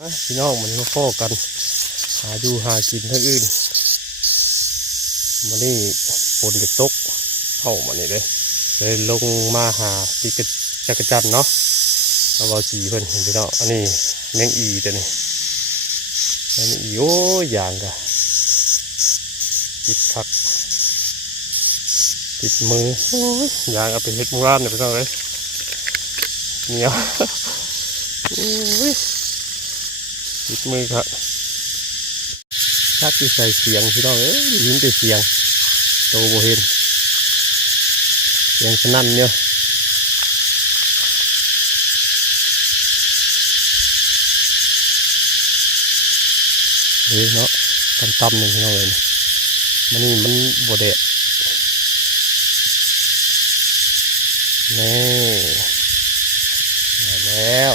พี่น้องมันก็ข้อกันหาดูหากินทั้งอื่นมันนี่ฝนจะตกเข้ามานี่เลยลงมาหาตีกระจักรจันเนาะเอาบอสีเพิ่นเห็นพี่น้องอันนี้แมงอีตัวนี้แมงอีโอ้ยางกะติดผักติดมือโอ้ยยางเอาไปเฮ็ดมูร้านเนี่ยพี่น้องเลยเหนียวติดมือครับชักที่ใส่เสียงพี่น้องยินแต่เสียงโตโบเห็นเสียงสนั่นเนี่ยเลยเนาะต่ำๆหนึ่งพี่น้องเลยมันนี่มันโบเดะนี่ได้แล้ว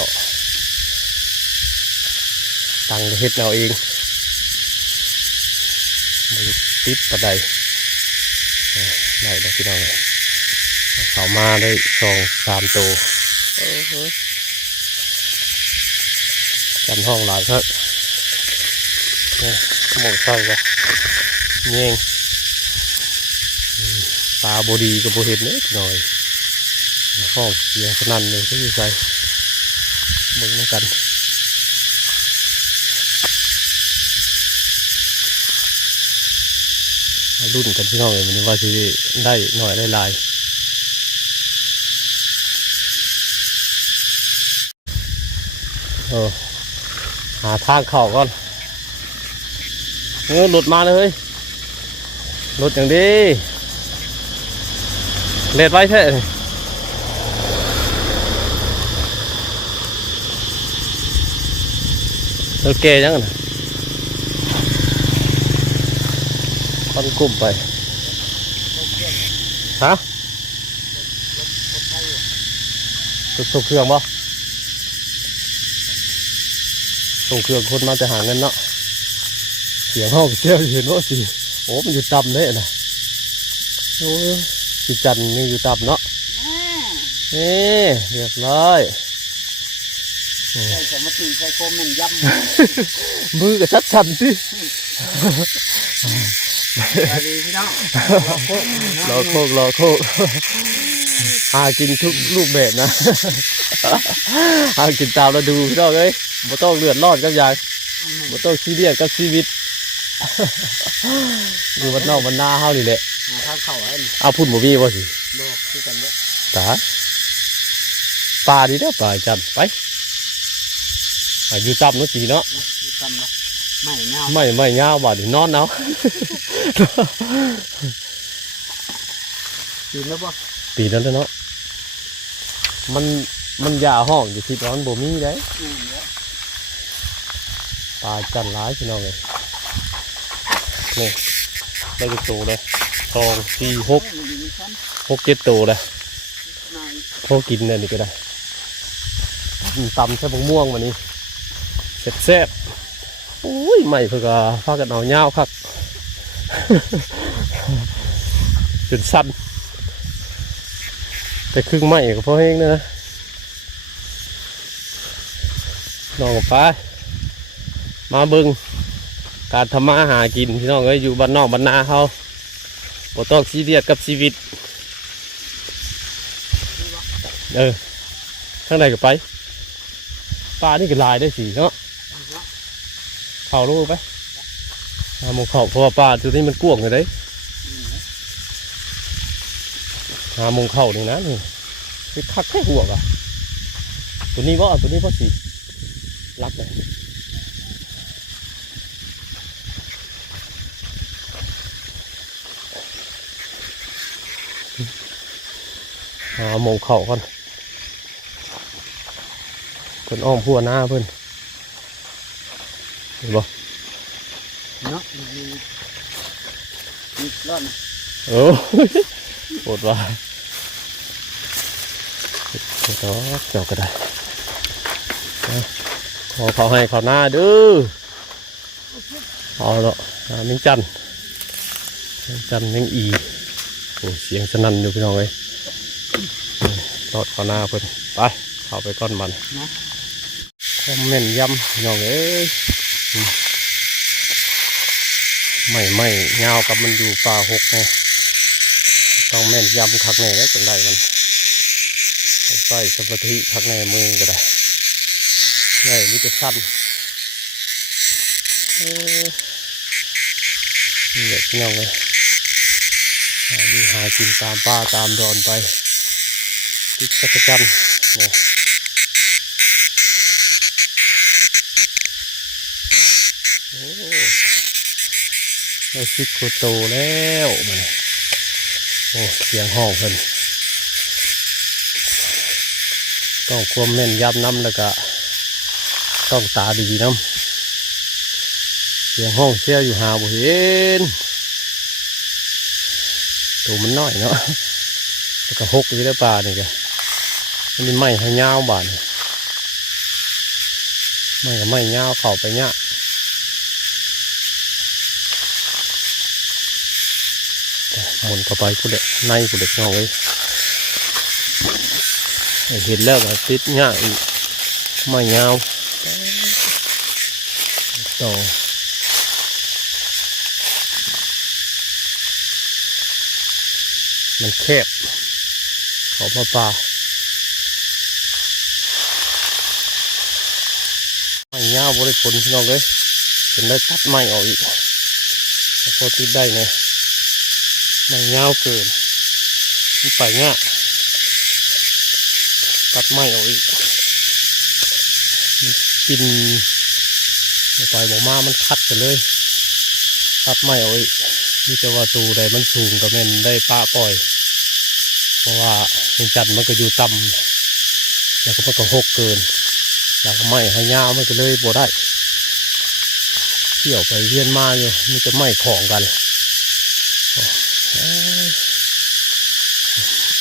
ตั้งเฮ็ดเอาเองมันติดประไดได้แล้วพี่น้องเลยเขามาได้2-3 ตัวจำห้องหลายครับหมดใส่กันเงี้ยตาบดีกับโบเห็นนิดหน่อยห้องเสียงสนั่นเลยที่ใส่เบิ่งกันมารุ่นกันพี่น้องเลยมันว่าจะได้หน่อยได้ลายหาทางเข้าก่อนหลุดมาเลยหลุดอย่างดีเล็ดไว้เถอะโอเคยังไงค่อนกุ้มไปฮะส่งเครื่องบ่ส่งเครื่องคนมาจะหาเงินเนาะเสียงห้องเชี่ยวเห็นว่าสิโอ้มันอยู่ต่ำเลยนะโอ้ยสิจันนี่อยู่ต่ำเนาะนี่เรียบร้อยใส่สมาธิใส่โคมมันย่ำมือกับชัดชันสิดีพี่น้องรอโคกหากินทุกรูปแบบนะหากินตามเราดูพี่น้องเลยไม่ต้องเลือดรอดกับยายไม่ต้องซีเรียสกับชีวิตดูวัดนอกวันหน้าเฮานี่แหละทางเข้าเอาพุ่นบ่มีบ่สิบอกคือกันเด้อตาปลาดีเด้อปลาจันไปอยู่จับเนาะสีเนาะจับเนาะไม่เงาบาดนอนเนาะปีนแล้วป่ะปีนแล้วเนาะมันยาห้องอยู่ที่ร้อนบ่มีได้ปลาจันร้ายพี่น้องเลยนี่ได้กี่ตัวเลย2 4 6 7 ตัวเลยพอกินเนี่ยนี่ก็ได้ตำใส่ผงม่วงมานี่แซ่บโอ้ยใหม่เพื่อพากันเอาเงาครับจนสั้นแต่ครึ่งใหม่ก็พอเองนะน้องกับป้ามาบึงการทำมาหากินพี่น้องเอ้ยอยู่บ้านนอกบ้านนาเขาบ่ต้องซีเรียสกับชีวิตข้างในก็ไปปลานี่ก็ลายได้สิเนาะเข่าลูกไปมองเข่าเพราะว่าปลาตัวนี้มันกว้างเลยหามองเข่าหนึ่งนะนี่คือคักแค่หัวอ่ะตัวนี้ว่าสิรักเลยหามองเข่ากันเพิ่นอ้อมพัวหน้าเพิ่นเห็นบ่เนาะมีร้อนปวดว่าเจ้าก็ได้ขอเขาให้เขาหน้าดื้อเอาเนาะมิ่งจันมิ่งอีโอ้เสียงสนั่นอยู่พี่น้องเลยรอดเขาหน้าเพิ่นไปเข้าไปก้อนมัน แม่นยำพี่น้องเอ้ยไม่เงากับมันอยู่ป่าหกไงต้องแม่นยำคักแน่แล้วจังได้มันต้องใส่สมาธิคักแน่มือก็ได้ง่ายนี่จะสั้นนี่แหละพี่น้องเลยหากินตามป่าตามดอนไปติดจักรจันทร์เนี่ยโอ้เราซิกโกโตแล้วมันโอ้เสียงห้องเพิ่นต้องความแม่นยำน้ำแล้วก็ต้องตาดีน้ำเสียงห้องเชี่ยวอยู่หาบ่เห็นตัวมันน้อยเนาะแล้วก็หกอยู่ในป่านี่ก็มันมีไม้ให้ยาวบานไม่ก็ไม่ยาวเข้าไปเนี้ยหมุนเข้าไปกูเด็กในกูเด็กน้องเลยเห็นแล้วก็ติดเนี้ยอีกไม่ยาวต่อมันแคบเขามาป่าไม่ยาวบริผลพี่น้องเลยจนได้ตัดไม้ออกอีกแต่พอติดได้ไงไม่ยาวเกินมันไปเงี้ยตัดไม้ออกอีกมันกินไม่ไปบอกมามันคัดกันเลยตัดไม้ออกอีกมีแต่ว่าตูใดมันสูงก็แม่นได้ป้าปล่อยเพราะว่าเป็นจันมันก็อยู่ต่ำแล้วก็มันก็หกเกินแล้วก็ไม้ให้ยาวมันก็เลยบ่ได้เที่ยวไปเวียนมาอยู่มีแต่ไม้ของกัน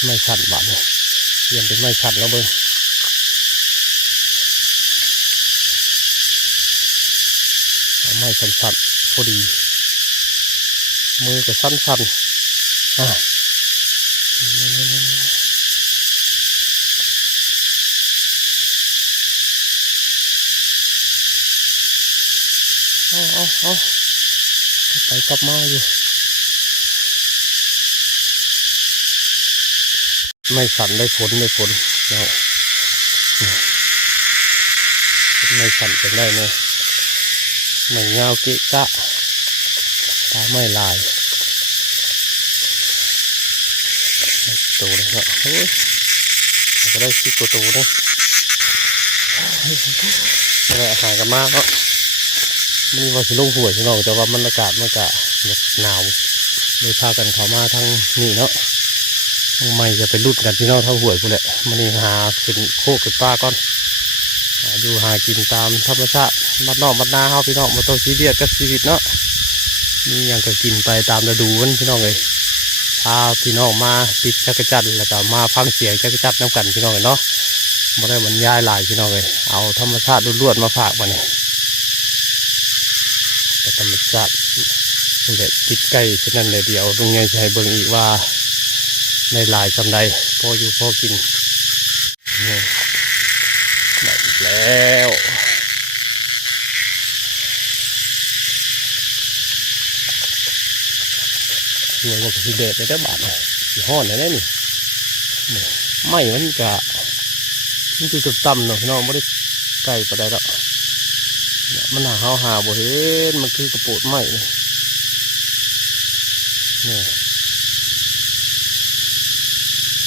ไม้ชันบาดเนี่ยเปลี่ยนเป็นไม้ชันแล้วเบิ้งไม้ชันๆพอดีมือก็สั้นๆเอาไปกลับมาอยู่ไม่สั่นได้ผลเนาะไม่สั่นกันได้เนี่ยไม่เงาเกะกะตาไม่ลายโตเลยครับโอ้ยก็ได้ชิดตัวโตนะอะไรหายกันมากเนาะมันว่าสิลงหัวใช่ไหมแต่ว่ามันอากาศมันก็แบบหนาวเลยพากันเข้ามาทางนี่เนาะไม่จะไปรุดกันพี่น้องทางหัวกูแหละมันนี่หาขึ้นโคกขึ้นป้าก่อนอยู่หากินตามธรรมชาติบ้านนอกบ้านนาเฮาพี่น้องมาต้องซีเรียสกับชีวิตเนาะนี่ยังก็กินไปตามฤดูมันพี่น้องเลยพาพี่น้องมาติดจักรจันทร์แล้วก็มาฟังเสียงจักรจันทร์น้ำกันพี่น้องเลยเนาะไม่ได้บรรยายหลายพี่น้องเลยเอาธรรมชาติล้วนๆมาฝากมาเนี่ยแต่ธรรมชาตินี่แหละติดใกล้เช่นนั้นเลยเดียวตรงนี้จะให้เบิ่งอีกว่าในหลายจำใดพออยู่พอกินนี่ได้อีกแล้วเงยมันก็สิเด็ดไปได้บาทเลยสิห้อนเลยนะนี่ไม่มันกะมันคือต่ำๆเนาะพี่น้องไม่ได้ไกลไปได้หรอกเนี่ยมันหาบ่เห็นมันคือกระโปดไม้นี่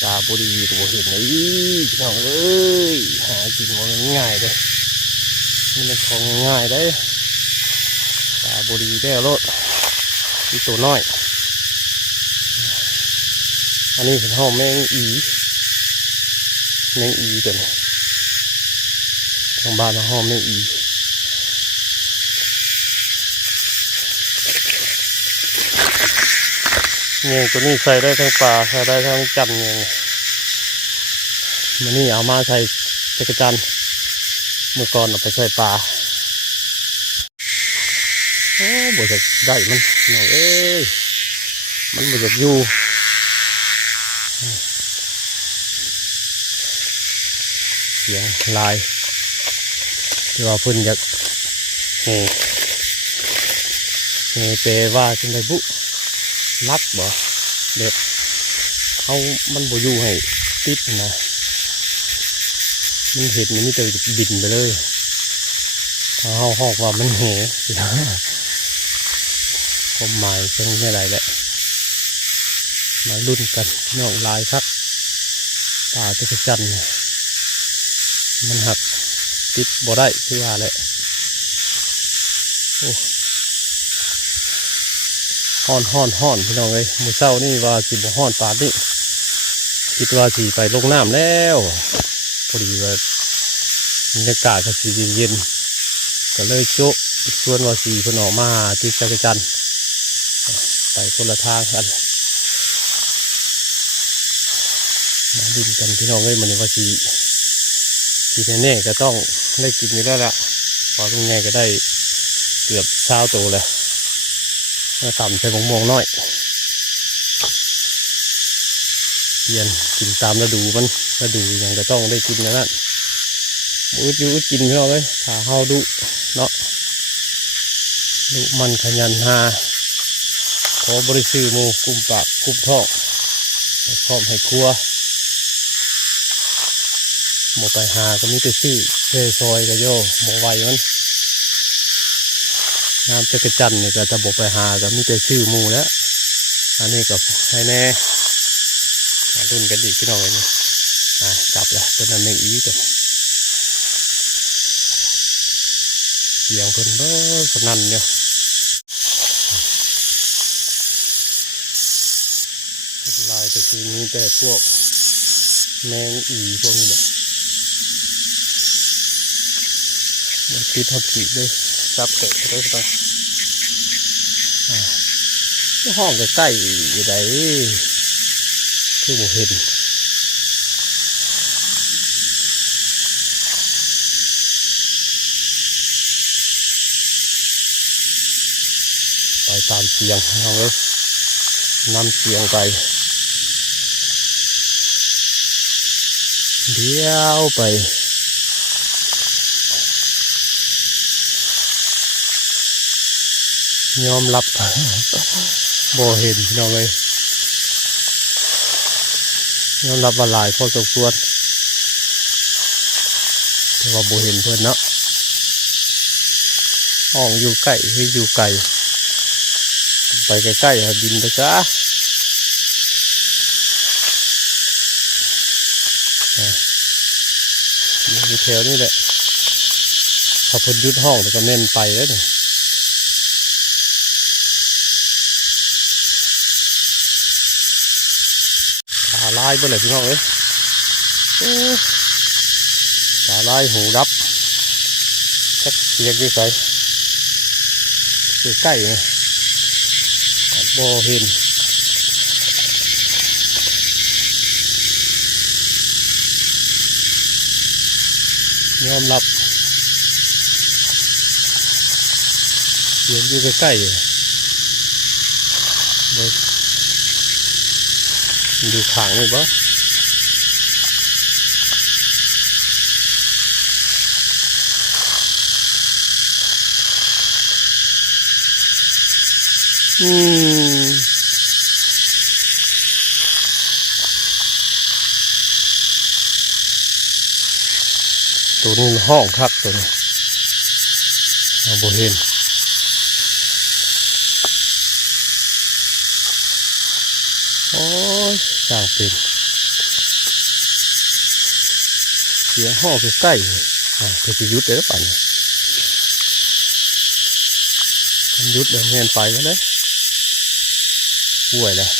ตาบุรีตัวเห็นเลยพี่น้องเอ้ยหากินมันง่ายเลยนี่มันของง่ายได้ตาบุรีได้รถที่ตัวน้อยอันนี้เป็นห้องแมงอีตัวนี้ทางบ้านห้องแมงอีเงี้ยตัวนี้ใส่ได้ทั้งปลาใส่ได้ทั้งจันเงี้ยมันนี่เอามาใส่จักรจันทร์เมื่อก่อนเอาไปใส่ปลาโอ้บ่จะได้มันหน่อยเอ้ยมันบ่จะอยู่เสียงลาย ที่ว่าเพิ่นอยากเฮเปว่าจังไดบุรักบ่เด็ดเขามันบ่อยู่ให้ติดนะมันเห็นมันมีแต่บินไปเลยถ้าเขาหอกว่ามันความหมายจังไม่ไรแหละมาลุ้นกันน้องลายครับตาจักรจันทร์มันหักติดบ่ได้คือว่าแหละโอ้ฮ้อนพี่น้องเลยมื้อเช้านี่ว่าสิบ่ฮ้อนปานนี้คิดว่าสิไปลงน้ำแล้วพอดีว่าบรรยากาศก็สิเย็นก็เลยโจ๊ะชวนว่าสิเพิ่นออกมาที่จักรจันทร์ไปคนละทางกันมาดินกันพี่น้องเลยมันว่าสิที่แน่ๆก็ต้องได้กินอยู่แล้วล่ะพอตรงไงก็ได้เกือบเช้าโตเลยมาต่ำใส่ม่วงน้อยเปลี่ยนกินตามฤดูมันฤดูอย่างก็ต้องได้กินอย่างนั้นอึดอยู่อึดกินพี่น้องเลยถ้าเฮาดุเนาะดุมันขยันหาขอบริสุทธิ์มูกุมปากกุมท้องพร้อมให้ครัวหมไปหาก็มีแต่ซื้อเทซอยก็โย่หมไหวมันน้ำจักรจันทร์เนี่ยก็จะบกไปหาก็มีแต่ชื่อหมูแล้วอันนี้ก็ให้แน่มารุ่นกันดีพี่น้องเลยนี่จับเลยตัวนั้นไม่อีกันเสียงเพิ่นเบ้อสนั่นเนี่ยลายก็คือมีแต่พวกแมงอีพวกนี้แหละมันคิดทอดขีดด้วยจับเตะได้ไหมห้องใกล้ๆอยู่ไหนคือบ่เห็นไปตามเสียงเอาเลยนำเสียงไปเดี๋ยวไปยอมรับบ่เห็นพี่น้องเลยยอมรับว่าหลายพอสมควรแต่ว่าบ่เห็นเพื่อนเนาะห้องอยู่ใกล้ให้อยู่ไกลไปใกล้ๆบินไปจ้าอยู่แถวนี้แหละพอพ้นยุดห้องแต่ก็แม่นไปแล้วนี่ตาลายไปเลยพี่น้องเอ้ยตาลายหูรับสักเสียงที่ใส่ใกล้ๆไงบ่เห็นยอมรับเสียงอยู่ใกล้ๆอยู่ข้างนี่บ่ตัวนี้ห้องครับตัวนี้เราบ่เห็นโอ้ยสร้างเป็นเสียงห้องใกล้ๆก็จะยุดได้หรือเปล่าเนี่ยยุดเดี๋ยวเงินไปก็เลยป่วยเลย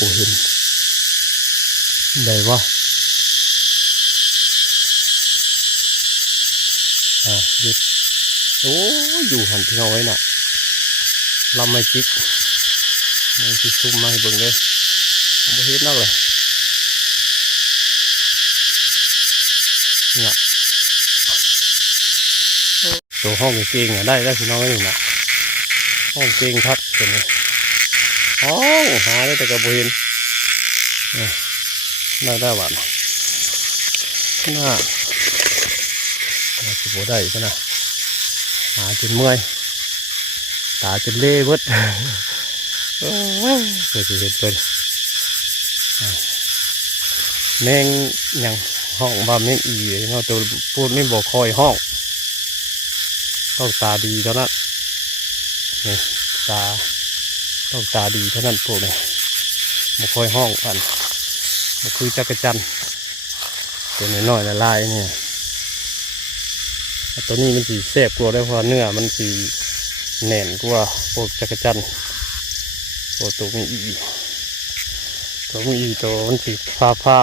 บ่เห็นได้วะหยุดโอ้อยู่หันที่เอาไว้น่ะลำไม่จิกไม่จิกซุ่มมาให้เบิ่งเลยบ่เห็นนักเลยน่ะตัวห้องเก่งๆได้พี่น้องไว้หนึ่งน่ะห้องเก่งครับตัวนี้หาได้แต่กับบ่เห็นได้หวาน หน้าสิบได้ปะนะหาจนเมื่อยตาจนเล่เบิดเกิดสิเห็นเป็นแมงยังห้องว่าแมงอีเนาะตัวพูดไม่บอกคอยห้องต้องตาดีเท่านั้นนี่ตาต้องตาดีเท่านั้นพวกนี้มาคอยห้องกันมาคุยจักรจันตัวน้อยๆละลายเนี่ยตัวนี้มันสีแซ่บกว่าได้เพราะเนื้อมันสีแน่นกว่าพวกจักรจันพวกตัวมีอีตัวมีอีตัวมันสีฟ้า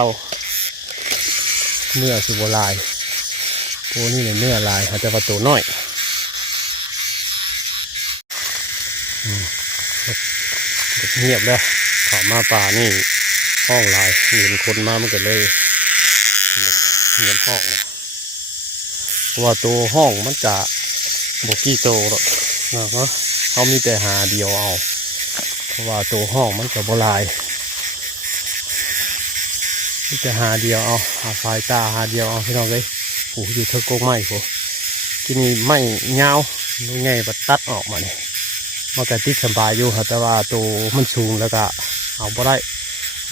เนื้อสีบัวลายตัวนี้เนี่ยเนื้อลายเขาจะว่าตัวน้อยเงียบแล้วขอมาป่านี่ห้องลายเห็นคนมามันก็เลยเงียบห้องว่าตัวห้องมันจะบกี้โตหรอกนะเขามีแต่หาเดียวเอาเพราะว่าตัวห้องมันจะบัวลายมีแต่หาเดียวเอาหาสายตาหาเดียวเอาพี่น้องเลยผูกอยู่เท่าโกงไม้ผูที่นี่ไม้เงาดูไงบัดตัดออกมาเนี่ยมันก็ติดสบายอยู่ครับแต่ว่าตัวมันสูงแล้วก็เอาบ่ได้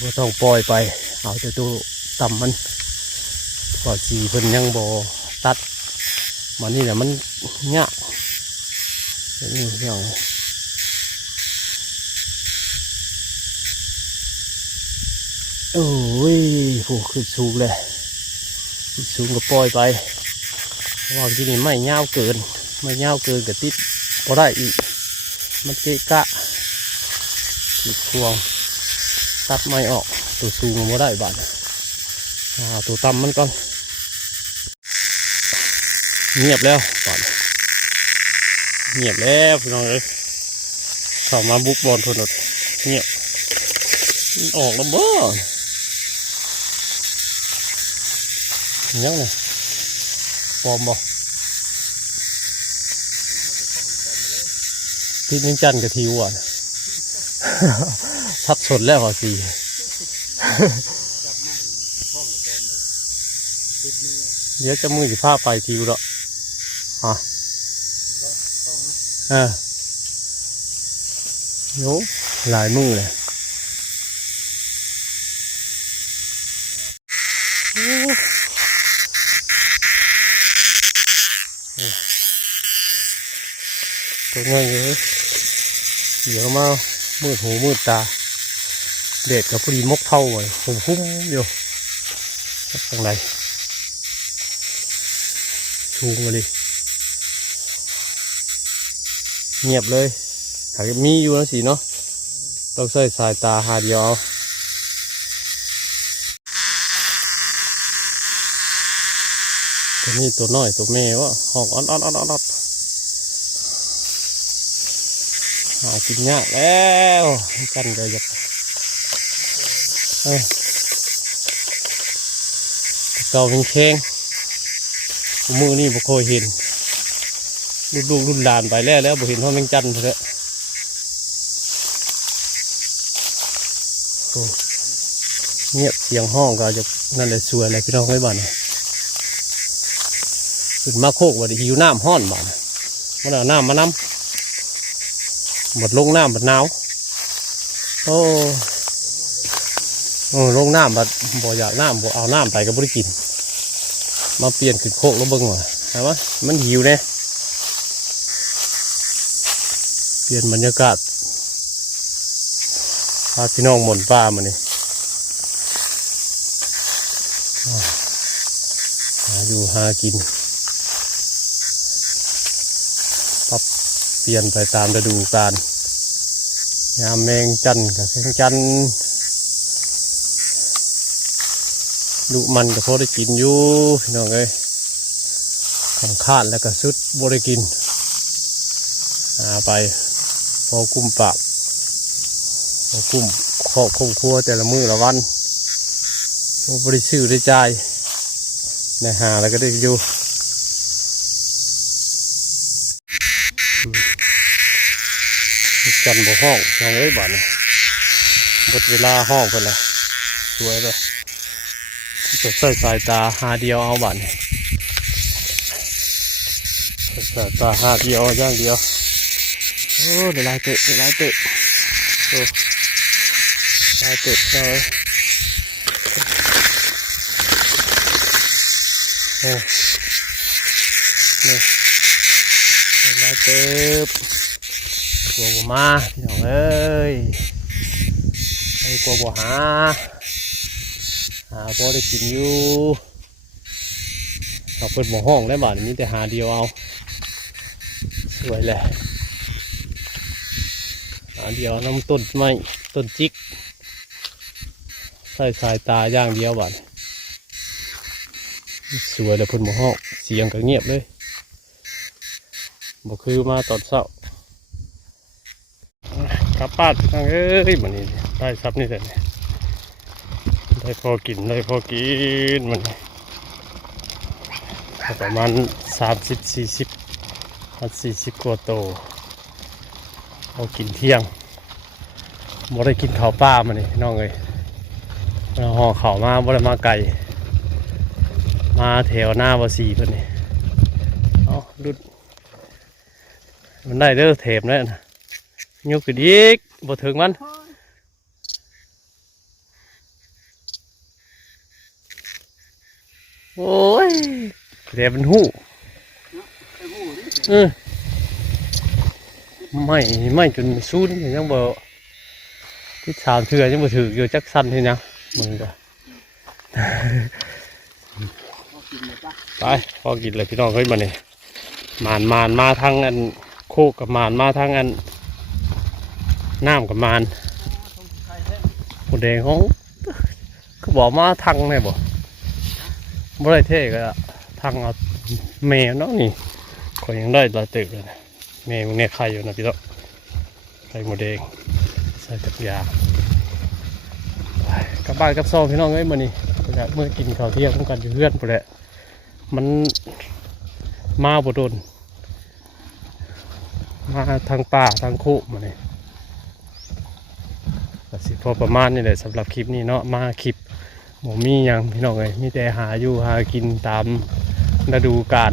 ก็ต้องปล่อยไปเอาแต่ตัวต่ำมันก็สีเพิ่นยังบ่ตัดมันนี่แหละมันเงี้ยนี่เรื่องโอ้ยผูกขึ้นสูงเลยสูงก็ปล่อยไปว่าที่นี่ไม่เงาเกินไม่เงาเกินก็ติดบ่ได้อีกมันเกะกะติดพวงตัดไม่ออกตัวสูงมันได้บาดตัวต่ำมันก่อนเงียบแล้วก่อนเงียบแล้วพี่น้องเลยเข้ามาบุกบอลทนหมดเงียบออกแล้วบ่ยังไงปอมบ่ที่นิ่งจันกับทิวอ่ะทับสดแล้วพอสิเดี๋ยวจะมือสิผ้าไปทิวแล้วโยหลายมือเลยตัวง่ายเลยเดี๋ยวมามืดหูมืดตาเด็ดกับพอดีมกเท่าเลยผมคุ้มอยู่ทางไหนชูงเลยเงียบเลยหากมีอยู่นะสิเนาะต้องใส่สายตาหาเดียวตัวนี้ตัวน้อยตัวแม่วะห้องอ่อนหากินยากแล้วกันเลยอยากเก่าเป็นแข้งมือนี่บ่เคยเห็นลูกรุ่นหลานไปแล้วบ่เห็นห้องแมงจันทร์เลยเงียบเสียงห้องก็จะนั่นแหละสวยเลยพี่น้องไว้บ้านขึ้นมาโคกว่าดิหิวน้ำห้อนบ้านมันเอาน้ำมาน้ำหมดลงน้ำหมดหนาวโอ้ลงน้ำบัดบ่อยากน้ำบ่เอาน้ำไปก็บ่ได้กินมาเปลี่ยนขึ้นโคกแล้วเบิ่งว่าใช่ไหมมันหิวเนี่ยเปลี่ยนบรรยากาศพาพี่น้องหม่นป่ามานี่หาอยู่หากินปรับเปลี่ยนไปตามฤดูกาลยามแมงจันทร์กับแมงจันทร์ลูกมันก็พอได้กินอยู่พี่น้องเอ้ยของข้านแล้วก็สุดบ่ได้กินหาไปพอกุ้มปากพอกุ้มครอบครัวแต่ละมื้อละวันพอบริสุทธิ์ได้ใจในหาแล้วก็ได้อยู่จันบ่ห้องน้องเอ้ยบ้านนี้หมดเวลาห้องเพิ่นละสวยเลย จะใส่สายตาหาเดียวเอาบัดนี่สายตาหาเดียวอย่างเดียวโอ้เดี๋ยวลายเตะโอ้ลายเตะเลยโอ้นี่ลายเตะกลัวบ่มาพี่น้องเอ้ยไอ้กลัวบ่หาพอได้กินอยู่เอาเปิดหม้อห้องได้บ้านนี้แต่หาเดียวเอาสวยแหละหาเดียวน้ำต้นไม้ต้นจิกใส่สายตาอย่างเดียวบ้านสวยเลยเพิ่นหม้อห้องเสียงก็เงียบเลยบ่คือมาตอนเช้ากลับบ้านทางเอ้ยมันนี่ได้ซับนี่แหละได้พอกินมันประมาณ30-40กว่าโตเอากินเที่ยงบ่ได้กินข้าวป้ามันนี่น้องเอ้ยเราห่อข้าวมาบ่ได้มาไกลมาแถวหน้าบ่สีเพิ่นนี่เอาดุดมันได้เด้อเทมได้นะยกขึ้นอีกบ่ถึงมันโอ้ยเดี๋ยวมันหูไม่จนสู้นี่ยังบ่ที่สามเถื่อยังบ่ถืออยู่จักสั้นที่นะมึงก็ไปพอกินเลยพี่น้องเฮ้ยมาเนี่ยมานมาทางอันโคกกับมานมาทางอันน้ำกับมานหมูแดงของก็บอกมาทางไงบ่ได้เท่ก็ทางเอาแมวเนาะนี่ก็ยังได้หลายตึกเลยนะแม่มึงเนี่ยไข่อยู่นะพี่น้องไข่หมูแดงใส่กับยากลับบ้านกับซองพี่น้องเอ้ยมานี่เมื่อกินข้าวเที่ยงต้องการอยู่เพื่อนไปแหละมันมาบ่โดนมาทางป่าทางคุมาเนี่ยสิพอประมาณนี่แหละสำหรับคลิปนี้เนาะมาคลิปหมูมีอย่างพี่น้องเลยมีแต่หาอยู่หากินตามฤดูกาล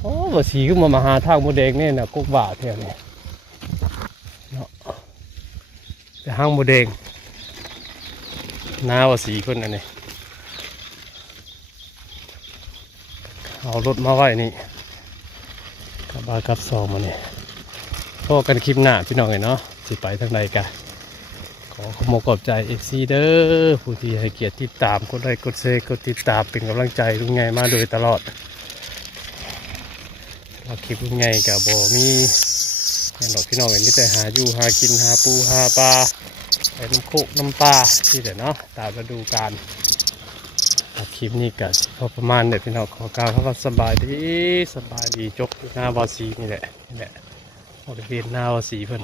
โอ้บ่สีขึ้นมาหาทางโมเดงเนี่ยนะกุ๊กบ่าเท่านี้เนาะแต่ห้างโมเดงน้าว่าสีคนอันนี้เอารถมาไว้นี่กลับบ้านกลับซองมาเนี่ยพอกันคลิปหน้าพี่น้องเลยเนาะสิไปทางใดกันขอขอบใจFCเด้อผู้ที่ให้เกียรติติดตามกดไลค์กดแชร์กดติดตามเป็นกำลังใจลุงไงมาโดยตลอดคลิปลุงไงกับโบมีอย่างดอกพี่น้องเห็นนี่แต่หาอยู่หากินหาปูหาปลาไอ้น้ำโคกน้ำปลาที่เดี๋ยวเนาะตามฤดูกาลคลิปนี้ก็พอประมาณเด็ดพี่น้องขอกล่าวว่าสบายดีจบหน้าบอสีนี่แหละบริเวณหน้าบอสีเพิ่น